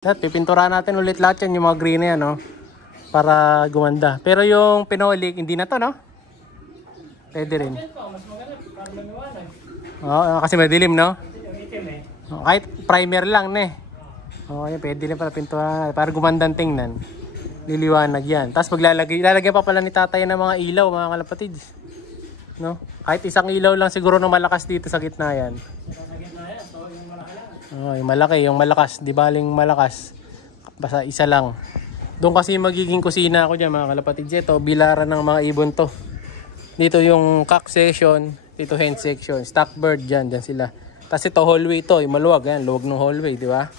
At pipinturahan natin ulit lahat yan, yung mga green na yan, no? Para gumanda. Pero yung pinolik, hindi na to, no? Pwede rin. Oo, kasi madilim, no? Kahit primer lang, ne? Oo, pwede rin para pinturahan. Para gumandang tingnan. Liliwanag yan. Tapos ilalagay pa pala ni tatay ng mga ilaw, mga kalapatids. No? Kahit isang ilaw lang siguro na malakas dito sa gitna yan. Oh, yung malaki, yung malakas, di baling malakas. Basta isa lang. Doon kasi magiging kusina ako dyan, mga kalapatids. Ito, bilaran ng mga ibon to. Dito yung cock section, dito hen section, stock bird dyan sila. Tapos ito hallway to, yung maluwag, yan, luwag ng hallway, di ba?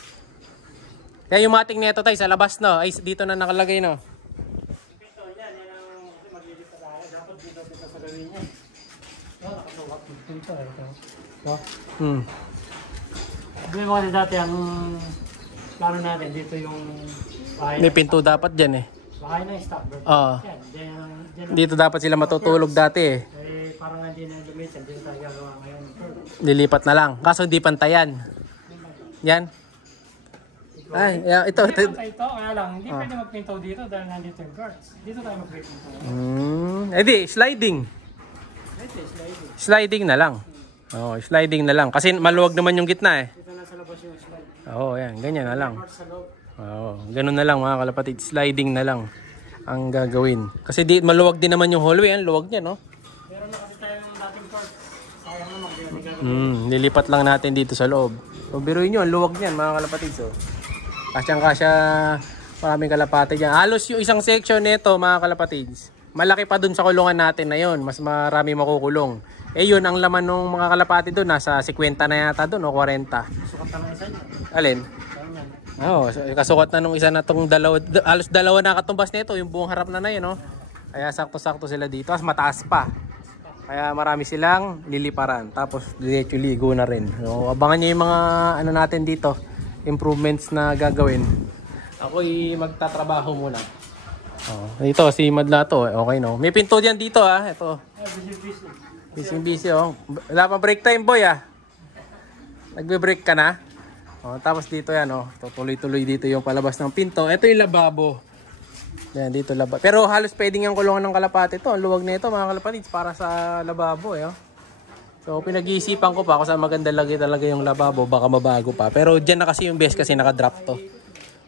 Kaya yung mating nito tayo sa labas, no? Ay, dito na nakalagay, no? Ito, yan, maglilip sa tayo. Dapat dito sa gawin niya. Nakasuwak dito, ito. Hindi mo kasi dati ang plano natin dito yung bahay. May pinto dapat dyan, eh. Bahay na yung stock bird. Oo. Dito dapat sila matutulog dati, eh. Parang hindi na lumisan, dito tayo gagawa ngayon. Lilipat na lang. Kaso hindi pantayan. Yan. Ay, ito. Kaya lang, hindi pwede magpinto dito dahil nandito yung guards. Dito tayo magpinto. Sliding. Sliding na lang. Oh, sliding na lang. Kasi maluwag naman yung gitna, eh. Dito na sa labas yung slide. Oo, yan. Ganyan na lang. Oo, ganun na lang, mga kalapatid. Sliding na lang ang gagawin. Kasi maluwag din naman yung hallway. Yan, luwag niya, no? Meron na kasi tayo ng dating court. Sayang naman. Nilipat lang natin dito sa loob. So, biruin nyo, ang luwag niyan, mga kalapatid. So, kasyang-kasya, maraming kalapatid yan. Halos yung isang section nito, mga kalapatids, malaki pa dun sa kulungan natin na yun. Mas marami makukulong. Eh yun, ang laman ng mga kalapatid doon, nasa 50 na yata doon o 40. Kasukat na ng isa niya. Alin? Oo, kasukat na nung isa na itong dalawa. Halos dalawa na katumbas nito, yung buong harap na yun, no? Kaya sakto-sakto sila dito. Tapos mataas pa. Kaya marami silang liliparan. Tapos diretso ligo na rin. So, abangan nyo yung mga ano natin dito, improvements na gagawin. Ako'y magtatrabaho muna. Ito, si Madla to. Okay, no? May pinto diyan dito, ah. Ito. Busy, oh. Wala pa break time, boy, ah. Nagbe-break ka na. Tapos dito yan, oh. Tuloy-tuloy dito yung palabas ng pinto. Ito yung lababo. Yan, dito lababo. Pero halos pwedeng yung kulungan ng kalapati ito. Ang luwag na ito, mga kalapatids, para sa lababo, eh, oh. So, pinag-iisipan ko pa kung saan maganda lagi talaga yung lababo. Baka mabago pa. Pero dyan na kasi yung best kasi nakadrop to.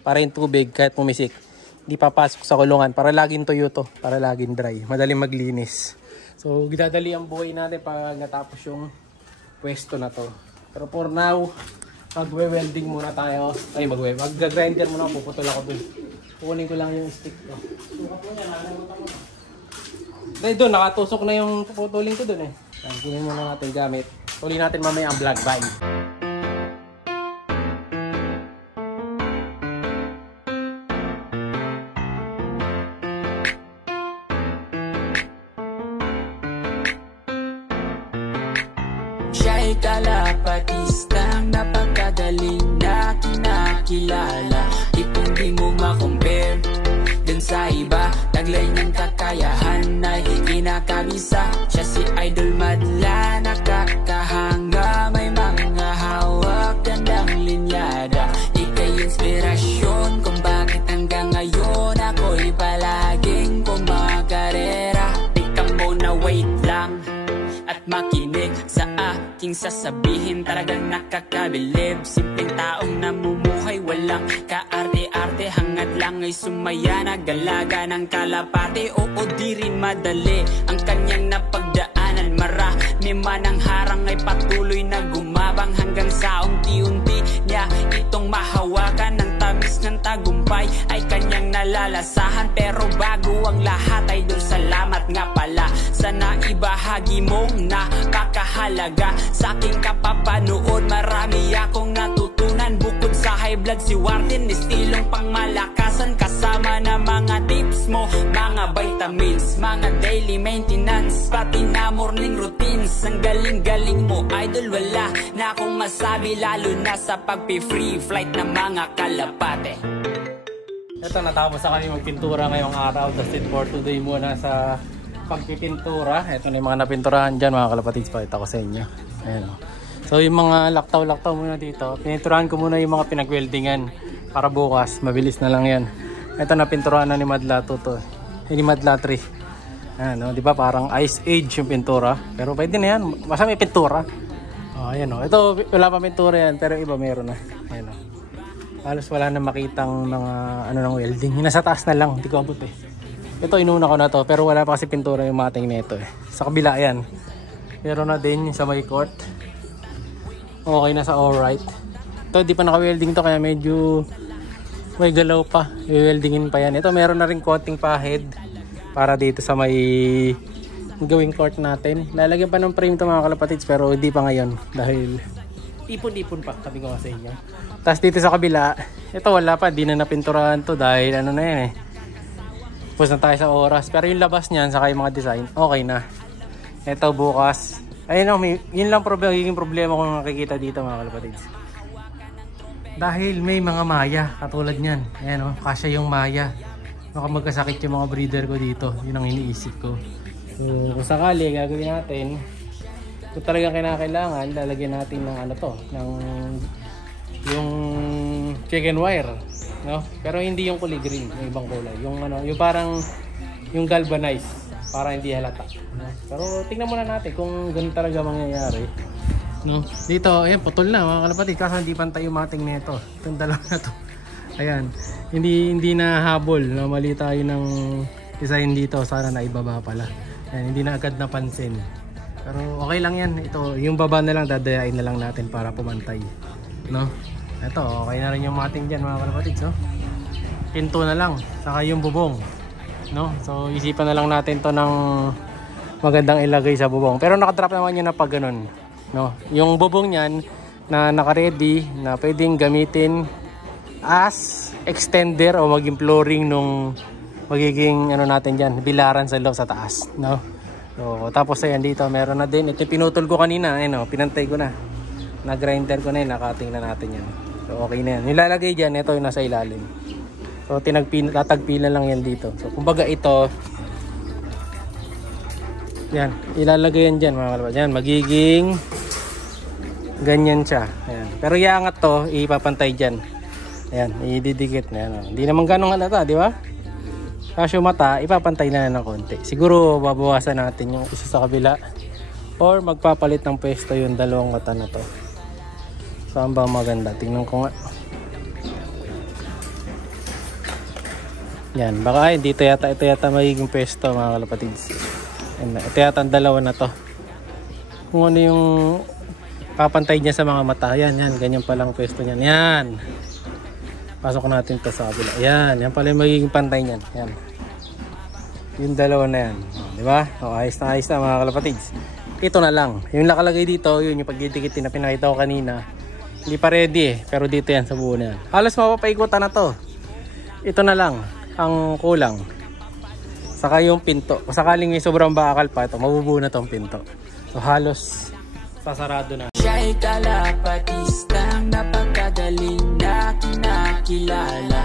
Para yung tubig, kahit pumisik, hindi papasok sa kulungan. Para laging tuyo to. Para laging dry. Madaling maglinis. So, ginadali ang buhay natin pag natapos yung pwesto na to. Pero for now, magwe-welding muna tayo. Ay, mag-grinder muna. Puputol ako dun. Kukunin ko lang yung stick ko. Suka po niya, nakalimutan ko. Dahil doon, nakatusok na yung puputulin ko dun, eh. Kunin muna natin gamit. Tuloy natin mamaya ang vlog. Bye! Siya'y kalapatistang napakagaling na kinakilala. Hindi mo ma-compare dun sa iba. Taglay niyang kakayahan ay kinakabisa. Siya si Idol Madla, nakakahanga. May mga hawak, gandang linyada. Ika'y inspirasyon kung bakit hanggang ngayon ako'y palaging kumakarera. Ikaw muna, wait lang at makinig sa aking sasabihin. Talagang nakakabilib. Simpleng taong namumuhay, walang kaarte-arte. Hangad lang ay sumaya, nagalaga ng kalapate. Oo, di rin madali ang kanyang napagdaanan. Marami man ang harang ay patuloy na gumabang. Hanggang sa unti-unti niya itong mahawakan. Ng tamis ng tagumpay ay kanyang nalalasahan. Pero bago ang lahat ay doon, salamat nga pala sa naibahagi mong napakahalaga sa aking kapapanood. Marami akong natutunan. Bukod sa high blood, si Warden, estilong pangmalakasan. Kasama na mga tips mo, mga vitamins, mga daily maintenance, pati na morning routines. Ang galing-galing mo, Idol, wala na akong masabi. Lalo na sa pagpi-free flight ng mga kalapate. Ito, natapos na kami magpintura ngayong araw. That's it for today muna sa pagpipintura. Ito na yung mga napinturahan dyan, mga kalapatids. Pakita ko sa inyo. Ayan, oh. So yung mga laktaw-laktaw muna dito, pininturahan ko muna yung mga pinag-weldingan. para bukas. Mabilis na lang yan. Ito na pinturahan na ni Madla to. Ni Madla 3. Ano, di ba parang Ice Age yung pintura. Pero pwede na yan. Basta may pintura. Oh, ayan o. Ito wala pa pintura yan. Pero iba meron na. Ayan o. Halos wala na makitang mga ano ng welding. Nasa taas na lang. Hindi ko abot eh. Ito inuna ko na to. Pero wala pa kasi pintura yung mating nito eh. Sa kabila yan. Meron na din sa may court. Okay na sa alright. Ito di pa naka-welding to kaya medyo may galaw pa. I-weldingin pa yan. Ito meron na rin konting pahid para dito sa may gawing court natin. Lalagyan pa ng frame to mga kalapatids pero hindi pa ngayon dahil ipon-ipon pa sabi ko sa inyo. Tapos dito sa kabila, ito wala pa, di na napinturahan to dahil ano na yan eh. Pus na tayo sa oras. Pero yung labas niyan saka yung mga design, okay na. Ito bukas. Ayun o, yun lang magiging problema kung nakikita dito mga kalapatids. Dahil may mga maya katulad niyan. Ayan o, kasya yung maya. Baka magkasakit yung mga breeder ko dito. Yun ang iniisip ko. So kung sakali gagawin natin, kung talagang kinakailangan, lalagyan natin ng ano to, ng yung chicken wire, no? Pero hindi yung kulay green, yung ibang kulay. Yung ano, yung parang yung galvanized para hindi halata, no? Pero tingnan muna natin kung ganun talaga mangyayari, no? Dito, ayan, putol na mga kalapatid, kasi hindi pantay yung mating nito. Itong dalawa na to. Ayan, hindi na habol, no? Mali tayo ng design dito, sana naibaba pala. Ayan, hindi na agad napansin. Pero okay lang yan. Ito, yung baba na lang, dadayain na lang natin para pumantay, no? Ito, okay na rin yung mating dyan mga kalapatids, no? Pinto na lang, saka yung bubong, no? So isipan na lang natin to ng magandang ilagay sa bubong. Pero nakadrop naman yun na pag ganun, no? Yung bubong nyan na naka-ready na pwedeng gamitin as extender o maging flooring nung magiging ano natin dyan, bilaran sa loob sa taas, no? So tapos ayan dito meron na din. Ito pinutol ko kanina, ayun, pinantay ko na. Na-grinder ko na yun, nakating na natin yan. So okay na yan. Nilalagay dyan, ito yung nasa ilalim. So tatagpilan lang yan dito. So kumbaga ito, yan, ilalagay yan dyan mga kalapad. Yan, magiging ganyan siya. Ayan. Pero iangat to, ipapantay dyan. Ayan, ididikit na yan. Hindi naman ganong halata, di ba? Kasi yung mata, ipapantay na ng konti. Siguro babawasan natin yung isa sa kabila. Or magpapalit ng pwesto yung dalawang mata na to. Saan ba maganda? Tingnan ko nga. Yan, baka ito yata magiging pwesto mga kalapatids. Ito yata ang dalawa na to. Kung ano yung papantay niya sa mga mata. Yan, ganyan palang pwesto niyan. Yan. Pasok natin to sa kabila. Yan pala yung magiging pantay niyan. Yan. Yung dalawa na yan. Di ba? O, ayos na mga kalapatids. Ito na lang. Yung nakalagay dito, yun yung pagdidikitin na pinakita ko kanina. Hindi pa ready eh. Pero dito yan sa buo na yan. Halos mapapaikutan na to. Ito na lang ang kulang. Saka yung pinto. Kung sakaling may sobrang bakal pa ito, mabubuo na tong pinto. So halos sasarado na. Siya'y kalapatistang napakagaling na kinakilala.